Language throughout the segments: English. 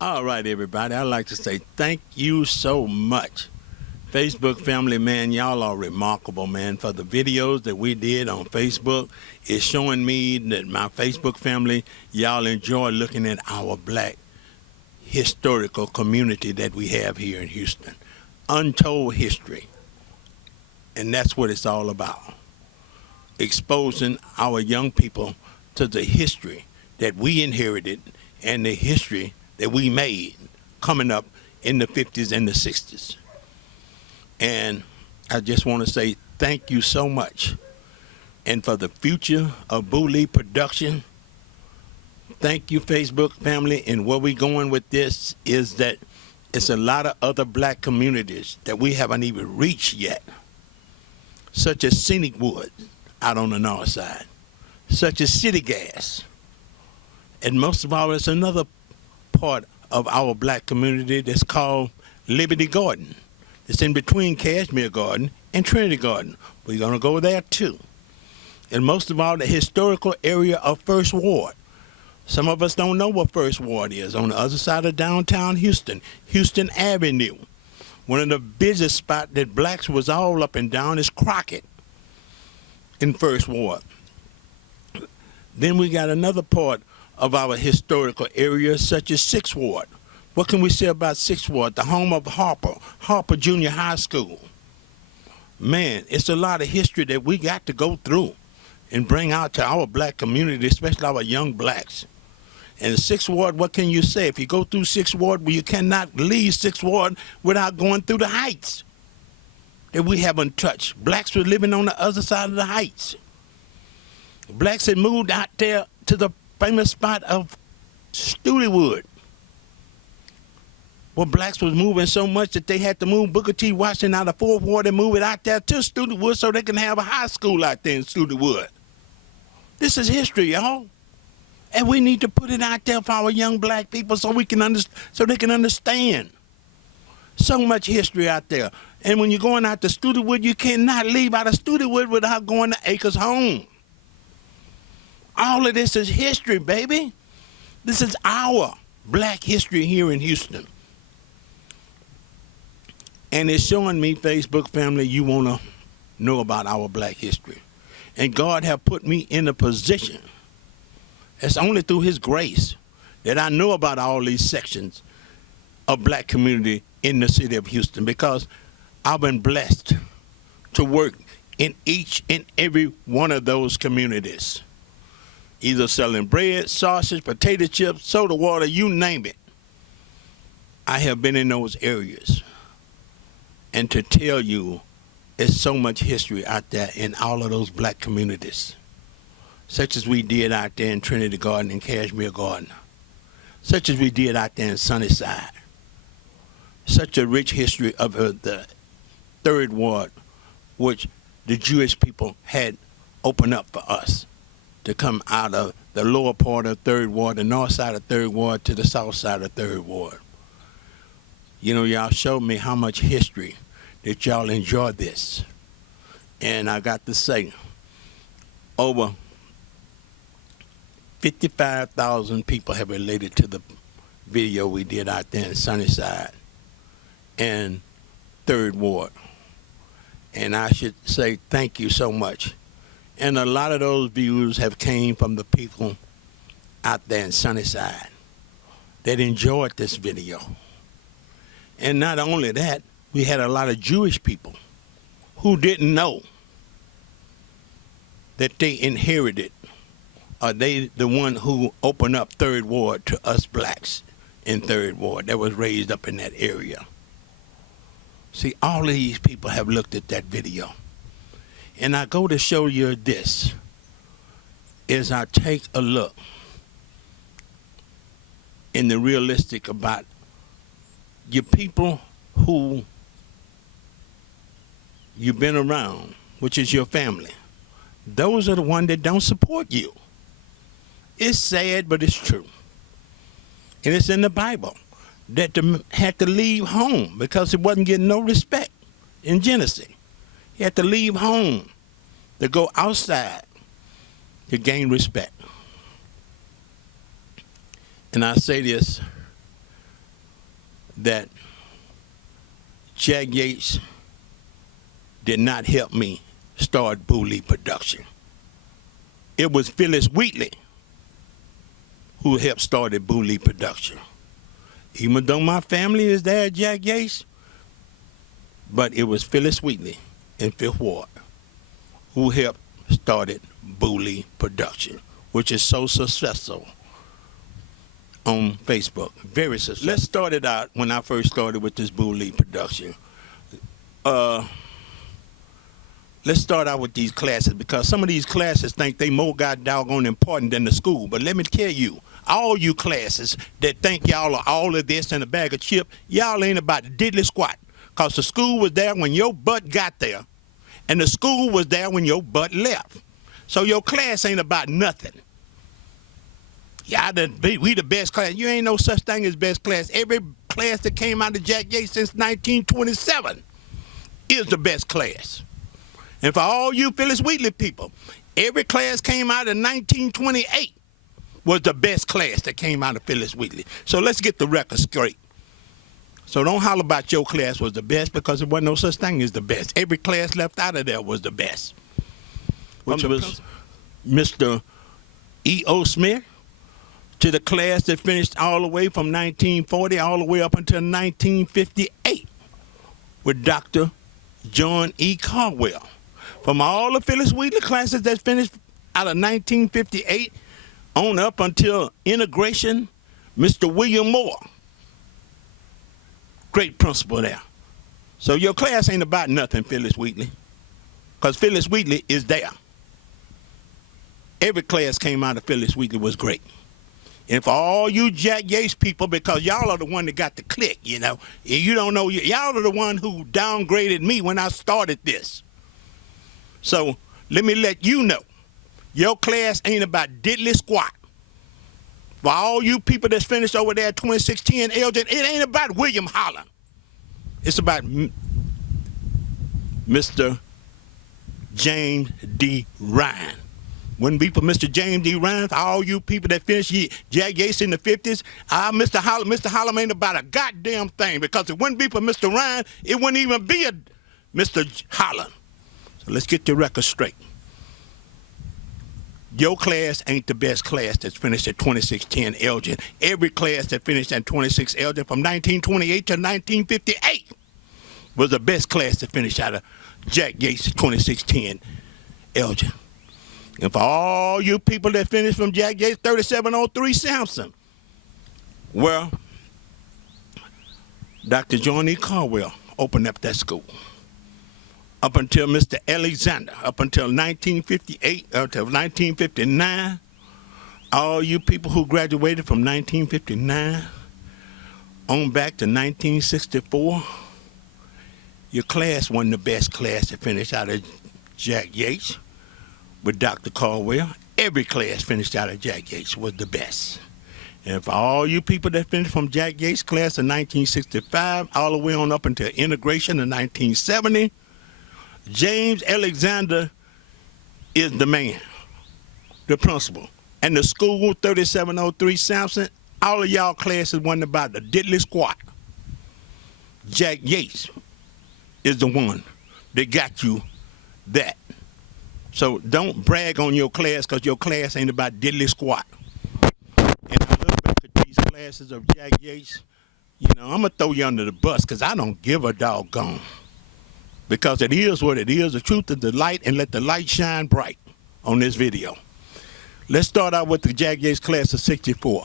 All right, everybody. I'd like to say thank you so much. Facebook family, man, y'all are remarkable, man, for the videos that we did on Facebook. It's showing me that my Facebook family, y'all enjoy looking at our black historical community that we have here in Houston. Untold history. And that's what it's all about. Exposing our young people to the history that we inherited and the history that we made coming up in the 50s and the 60s. And I just want to say thank you so much. And for the future of Bully Production, thank you, Facebook family. And where we're going with this is that it's a lot of other black communities that we haven't even reached yet, such as Scenic Wood out on the north side, such as City Gas. And most of all, it's another part of our black community that's called Liberty Garden. It's in between Cashmere Garden and Trinity Garden. We're going to go there too. And most of all, the historical area of First Ward. Some of us don't know what First Ward is. On the other side of downtown Houston, Houston Avenue. One of the busiest spots that blacks was all up and down is Crockett in First Ward. Then we got another part of our historical area, such as Sixth Ward. What can we say about Sixth Ward? The home of Harper Junior High School. Man, it's a lot of history that we got to go through and bring out to our black community, especially our young blacks. And Sixth Ward, what can you say? If you go through Sixth Ward, well, you cannot leave Sixth Ward without going through the heights that we haven't touched. Blacks were living on the other side of the heights. Blacks had moved out there to the famous spot of Studewood, where blacks was moving so much that they had to move Booker T. Washington out of Fourth Ward and move it out there to Studewood so they can have a high school out there in Studewood. This is history, y'all. And we need to put it out there for our young black people so we can so they can understand. So much history out there. And when you're going out to Studewood, you cannot leave out of Studewood without going to Acres Home. All of this is history, baby. This is our black history here in Houston. And it's showing me, Facebook family, you want to know about our black history. And God have put me in a position. It's only through his grace that I know about all these sections of black community in the city of Houston, because I've been blessed to work in each and every one of those communities. Either selling bread, sausage, potato chips, soda water, you name it. I have been in those areas. And to tell you, there's so much history out there in all of those black communities, such as we did out there in Trinity Garden and Cashmere Garden, such as we did out there in Sunnyside. Such a rich history of the Third Ward, which the Jewish people had opened up for us to come out of the lower part of Third Ward, the north side of Third Ward, to the south side of Third Ward. You know, y'all showed me how much history that y'all enjoy this. And I got to say, over 55,000 people have related to the video we did out there in Sunnyside and Third Ward. And I should say thank you so much. And a lot of those views have came from the people out there in Sunnyside that enjoyed this video. And not only that, we had a lot of Jewish people who didn't know that they inherited, or they the one who opened up Third Ward to us blacks in Third Ward that was raised up in that area. See, all of these people have looked at that video. And I go to show you this, is I take a look in the realistic about your people who you've been around, which is your family. Those are the ones that don't support you. It's sad, but it's true. And it's in the Bible that they had to leave home because it wasn't getting no respect in Genesis. He had to leave home to go outside to gain respect. And I say this that Jack Yates did not help me start Bully production. It was Phyllis Wheatley who helped started Bully production. Even though my family is there at Jack Yates, but it was Phyllis Wheatley in Fifth Ward who helped started Bully production, which is so successful on Facebook. Very successful. Let's start it out when I first started with this Bully production. Let's start out with these classes, because some of these classes think they more god doggone important than the school. But let me tell you, all you classes that think y'all are all of this and a bag of chips, y'all ain't about diddly squat. Because the school was there when your butt got there, and the school was there when your butt left. So your class ain't about nothing. We the best class. You ain't no such thing as best class. Every class that came out of Jack Yates since 1927 is the best class. And for all you Phyllis Wheatley people, every class came out in 1928 was the best class that came out of Phyllis Wheatley. So let's get the record straight. So don't holler about your class was the best, because there wasn't no such thing as the best. Every class left out of there was the best. Which was Mr. E.O. Smith to the class that finished all the way from 1940 all the way up until 1958 with Dr. John E. Caldwell. From all the Phyllis Wheatley classes that finished out of 1958 on up until integration, Mr. William Moore. Great principal there. So your class ain't about nothing, Phyllis Wheatley, because Phyllis Wheatley is there. Every class came out of Phyllis Wheatley was great. And for all you Jack Yates people, because y'all are the one that got the click, you know. You don't know, y'all are the one who downgraded me when I started this. So let me let you know, your class ain't about diddly squat. For all you people that's finished over there at 2610 Elgin, it ain't about William Holland. It's about Mr. James D. Ryan. Wouldn't be for Mr. James D. Ryan, for all you people that finished Jack Yates in the 50s, Mr. Holland ain't about a goddamn thing, because it wouldn't be for Mr. Ryan, it wouldn't even be a Mr. Holland. So let's get the record straight. Your class ain't the best class that's finished at 2610 Elgin. Every class that finished at 26 Elgin from 1928 to 1958 was the best class that finished out of Jack Yates 2610 Elgin. And for all you people that finished from Jack Yates 3703 Sampson, well, Dr. John E. Caldwell opened up that school. Up until Mr. Alexander, up until 1958, until 1959, all you people who graduated from 1959 on back to 1964, your class wasn't the best class to finish out of Jack Yates with Dr. Caldwell. Every class finished out of Jack Yates was the best. And for all you people that finished from Jack Yates class in 1965 all the way on up until integration in 1970, James Alexander is the man, the principal. And the school, 3703 Sampson, all of y'all classes wasn't about the diddly squat. Jack Yates is the one that got you that. So don't brag on your class, because your class ain't about diddly squat. And I look back at these classes of Jack Yates, you know, I'm going to throw you under the bus, because I don't give a doggone. Because it is what it is. The truth is the light, and let the light shine bright on this video. Let's start out with the Jack Yates class of 64.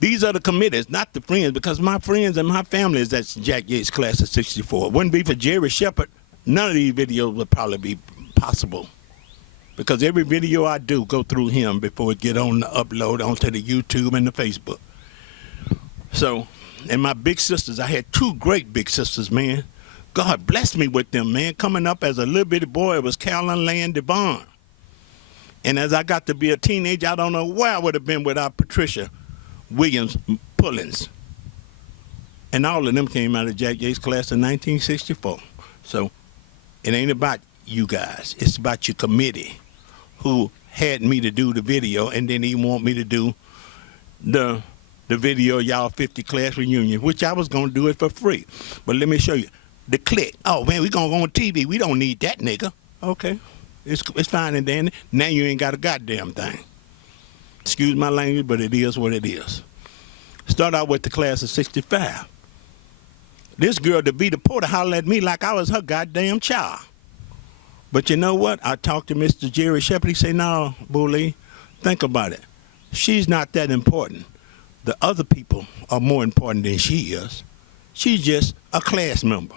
These are the committees, not the friends, because my friends and my family is at Jack Yates class of 64. It wouldn't be for Jerry Shepard, none of these videos would probably be possible. Because every video I do go through him before it get on the upload onto the YouTube and the Facebook. So, and my big sisters, I had two great big sisters, man. God blessed me with them, man. Coming up as a little bitty boy, it was Carolyn Land Devon. And as I got to be a teenager, I don't know where I would have been without Patricia Williams Pullins. And all of them came out of Jack Yates class in 1964. So it ain't about you guys. It's about your committee who had me to do the video and didn't even want me to do the the video of y'all 50 class reunion, which I was going to do it for free. But let me show you. The click. Oh, man, we going to go on TV. We don't need that nigga. Okay. It's fine and dandy. Now you ain't got a goddamn thing. Excuse my language, but it is what it is. Start out with the class of 65. This girl, Davita Porter, hollered at me like I was her goddamn child. But you know what? I talked to Mr. Jerry Shepard. He said, no, Bully, think about it. She's not that important. The other people are more important than she is. She's just a class member.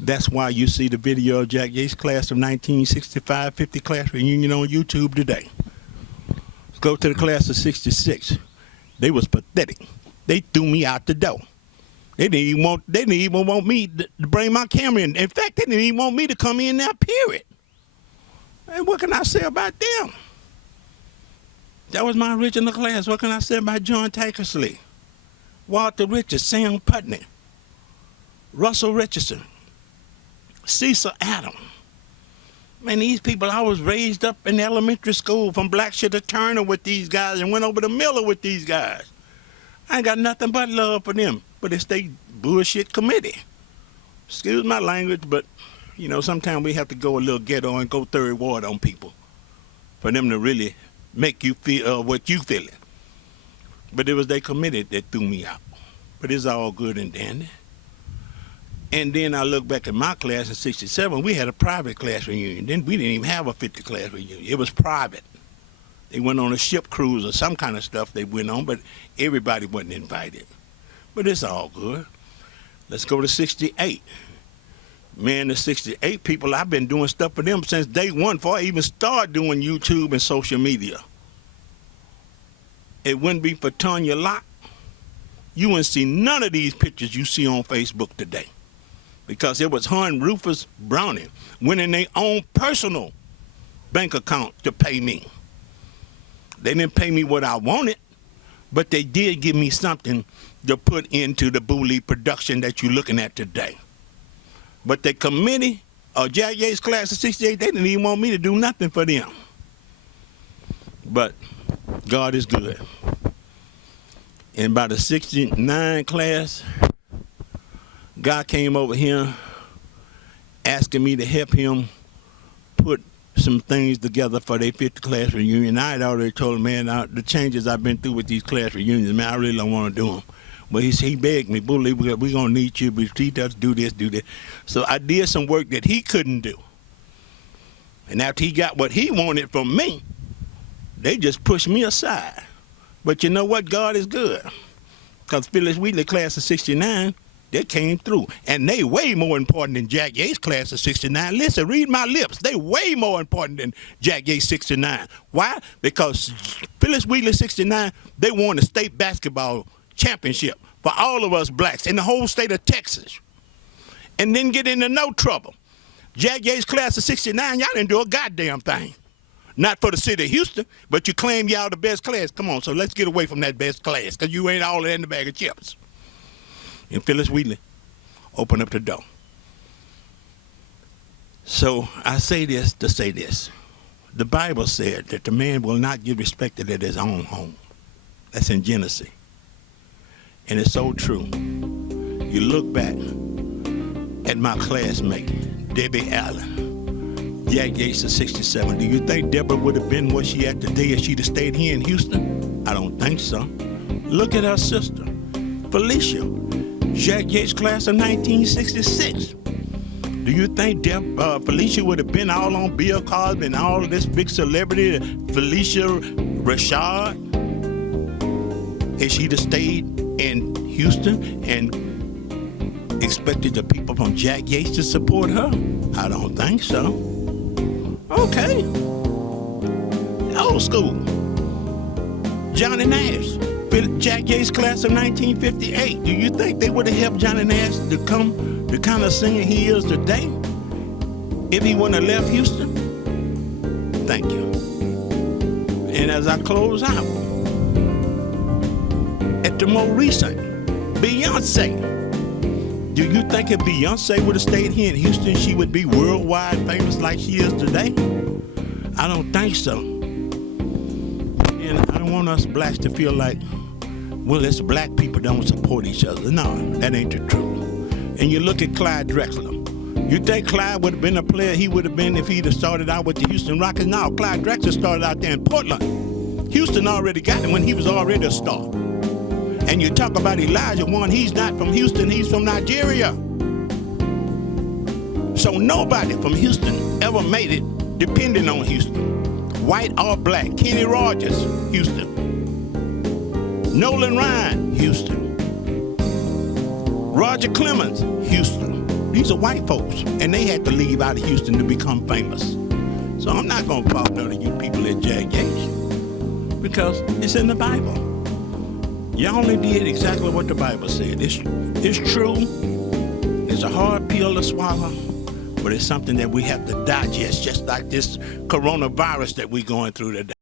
That's why you see the video of Jack Yates' class of 1965 50 class reunion on YouTube today. Let's go to the class of 66. They was pathetic. They threw me out the door. They didn't even want me to bring my camera in. In fact, they didn't even want me to come in there, period. And what can I say about them? That was my original class. What can I say about John Tankersley, Walter Richards, Sam Putney, Russell Richardson, Cecil Adam? Man, these people, I was raised up in elementary school from Blackshear to Turner with these guys and went over to Miller with these guys. I ain't got nothing but love for them, but it's they bullshit committee. Excuse my language, but, you know, sometimes we have to go a little ghetto and go third ward on people for them to really make you feel what you feeling. But it was their committee that threw me out. But it's all good and dandy. And then I look back at my class in 67, we had a private class reunion. Then we didn't even have a 50 class reunion. It was private. They went on a ship cruise or some kind of stuff they went on, but everybody wasn't invited. But it's all good. Let's go to 68. Man, the 68 people, I've been doing stuff for them since day one before I even started doing YouTube and social media. It wouldn't be for Tanya Locke. You wouldn't see none of these pictures you see on Facebook today. Because it was her and Rufus Browning went in their own personal bank account to pay me. They didn't pay me what I wanted, but they did give me something to put into the Bully production that you're looking at today. But the committee of Jack Yates' class of 68, they didn't even want me to do nothing for them. But God is good. And by the 69 class, God came over here asking me to help him put some things together for their 50 class reunion. I had already told him, man, the changes I've been through with these class reunions, man, I really don't want to do them. But he begged me, Bully, we're going to need you. He does do this, do that. So I did some work that he couldn't do. And after he got what he wanted from me, they just pushed me aside. But you know what? God is good. Because Phyllis Wheatley class of 69, they came through. And they way more important than Jack Yates' class of 69. Listen, read my lips. They way more important than Jack Yates 69. Why? Because Phyllis Wheatley 69, they won the state basketball championship for all of us blacks in the whole state of Texas. And didn't get into no trouble. Jack Yates' class of 69, y'all didn't do a goddamn thing. Not for the city of Houston, but you claim y'all the best class. Come on, so let's get away from that best class, because you ain't all in the bag of chips. And Phyllis Wheatley opened up the door. So I say this to say this. The Bible said that the man will not get respected at his own home. That's in Genesis. And it's so true. You look back at my classmate, Debbie Allen, Jack Yates of 67. Do you think Deborah would have been where she at today if she'd have stayed here in Houston? I don't think so. Look at her sister, Felicia, Jack Yates class of 1966. Do you think Felicia would have been all on Bill Cosby and all of this big celebrity, Felicia Rashad, if she'd have stayed in Houston and expected the people from Jack Yates to support her? I don't think so. Okay. Old school. Johnny Nash, Jack Yates class of 1958. Do you think they would have helped Johnny Nash to become the kind of singer he is today if he wouldn't have left Houston? Thank you. And as I close out, at the more recent, Beyonce. Do you think if Beyonce would have stayed here in Houston, she would be worldwide famous like she is today? I don't think so. And I don't want us blacks to feel like well, it's black people don't support each other. No, that ain't the truth. And you look at Clyde Drexler. You think Clyde would have been a player he would have been if he'd have started out with the Houston Rockets? No, Clyde Drexler started out there in Portland. Houston already got him when he was already a star. And you talk about Elijah Wan, he's not from Houston, he's from Nigeria. So nobody from Houston ever made it depending on Houston. White or black. Kenny Rogers, Houston. Nolan Ryan, Houston. Roger Clemens, Houston. These are white folks, and they had to leave out of Houston to become famous. So I'm not going to fault none of you people at Jag Yates, because it's in the Bible. You only did exactly what the Bible said. It's true. It's a hard pill to swallow, but it's something that we have to digest, just like this coronavirus that we're going through today.